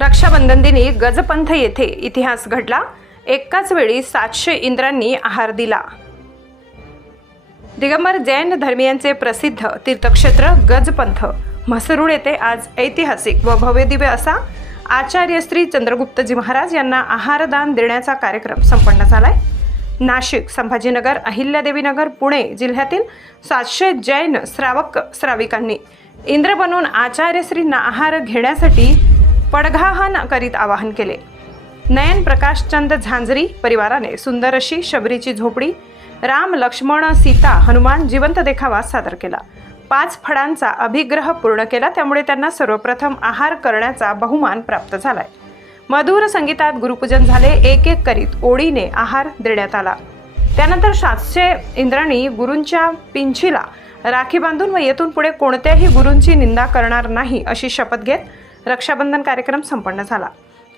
रक्षाबंधन दिनी गजपंथ येथे इतिहास घडला. एकाच वेळी सातशे इंद्रांनी आहार दिला. दिगंबर जैन धर्मियांचे प्रसिद्ध तीर्थक्षेत्र गजपंथ. म्हसरूळ येथे आज ऐतिहासिक व भव्यदिव्य असा आचार्य श्री चंद्रगुप्तजी महाराज यांना आहारदान देण्याचा कार्यक्रम संपन्न झालाय. नाशिक संभाजीनगर अहिल्यादेवीनगर पुणे जिल्ह्यातील सातशे जैन श्रावक श्राविकांनी इंद्र बनून आचार्यश्रींना आहार घेण्यासाठी पडघाहन करीत आवाहन केले. नयन प्रकाशचंद झांझरी परिवाराने सुंदर अशी शबरीची झोपडी राम लक्ष्मण सीता हनुमान जिवंत देखावा सादर केला. पाच फळांचा अभिग्रह पूर्ण केला त्यामुळे त्यांना सर्वप्रथम आहार करण्याचा बहुमान प्राप्त झालाय. मधुर संगीतात गुरुपूजन झाले एक एक करीत ओळीने आहार देण्यात आला. त्यानंतर सातशे इंद्रांनी गुरूंच्या पिंछीला राखी बांधून व येथून पुढे कोणत्याही गुरूंची निंदा करणार नाही अशी शपथ घेत रक्षाबंधन कार्यक्रम संपन्न झाला.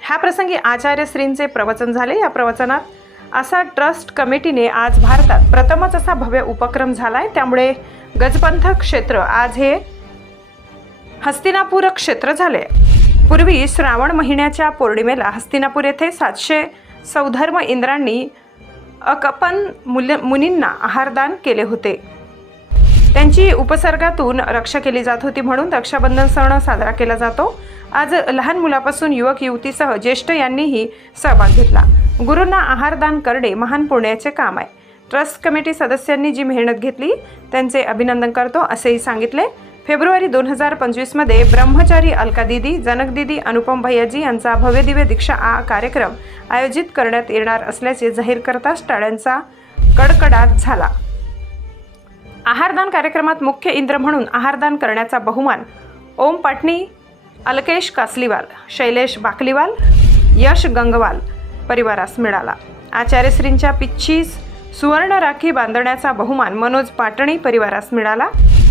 ह्या प्रसंगी आचार्य श्रींचे प्रवचन झाले. या प्रवचनात असा ट्रस्ट कमिटीने आज भारतात प्रथमच असा भव्य उपक्रम झाला आहे त्यामुळे गजपंथ क्षेत्र आज हे हस्तिनापूर क्षेत्र झाले. पूर्वी श्रावण महिन्याच्या पौर्णिमेला हस्तिनापूर येथे सातशे सौधर्म इंद्रांनी अकपन मुल मुनींना आहारदान केले होते. त्यांची उपसर्गातून रक्षा केली जात होती म्हणून रक्षाबंधन सण साजरा केला जातो. आज लहान मुलापासून युवक युवतीसह ज्येष्ठ यांनीही सहभाग घेतला. गुरूंना आहारदान करणे महान पुण्याचे काम आहे. ट्रस्ट कमिटी सदस्यांनी जी मेहनत घेतली त्यांचे अभिनंदन करतो असेही सांगितले. फेब्रुवारी दोन हजार पंचवीसमध्ये ब्रह्मचारी अलका दिदी जनक दिदी अनुपम भैयाजी यांचा भव्यदिव्य दीक्षा आ कार्यक्रम आयोजित करण्यात येणार असल्याचे जाहीर करताच टाळ्यांचा कडकडाट झाला. आहारदान कार्यक्रमात मुख्य इंद्र म्हणून आहारदान करण्याचा बहुमान. ओम पाटणी अलकेश कासलीवाल शैलेश बाकलीवाल यश गंगवाल परिवारास मिळाला. आचार्यश्रींच्या पिच्छीस सुवर्ण राखी बांधण्याचा बहुमान मनोज पाटणी परिवारास मिळाला.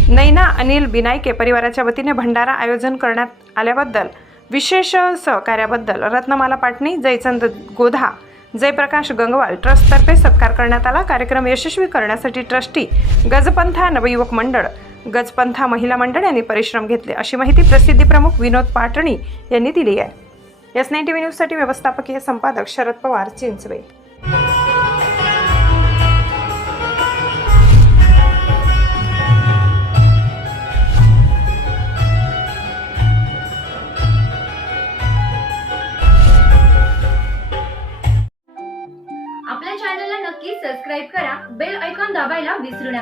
नैना अनिल बिनायके परिवाराच्या वतीने भंडारा आयोजन करण्यात आल्याबद्दल विशेष सहकार्याबद्दल रत्नमाला पाटणी जयचंद गोधा जयप्रकाश गंगवाल ट्रस्टतर्फे सत्कार करण्यात आला. कार्यक्रम यशस्वी करण्यासाठी ट्रस्टी गजपंथा नवयुवक मंडळ गजपंथा महिला मंडळ यांनी परिश्रम घेतले. अशी माहिती प्रसिद्धी प्रमुख विनोद पाटणी यांनी दिली आहे. एस नाईन टी व्ही न्यूजसाठी व्यवस्थापकीय संपादक शरद पवार चिंचवे. दाबायला विसरू नका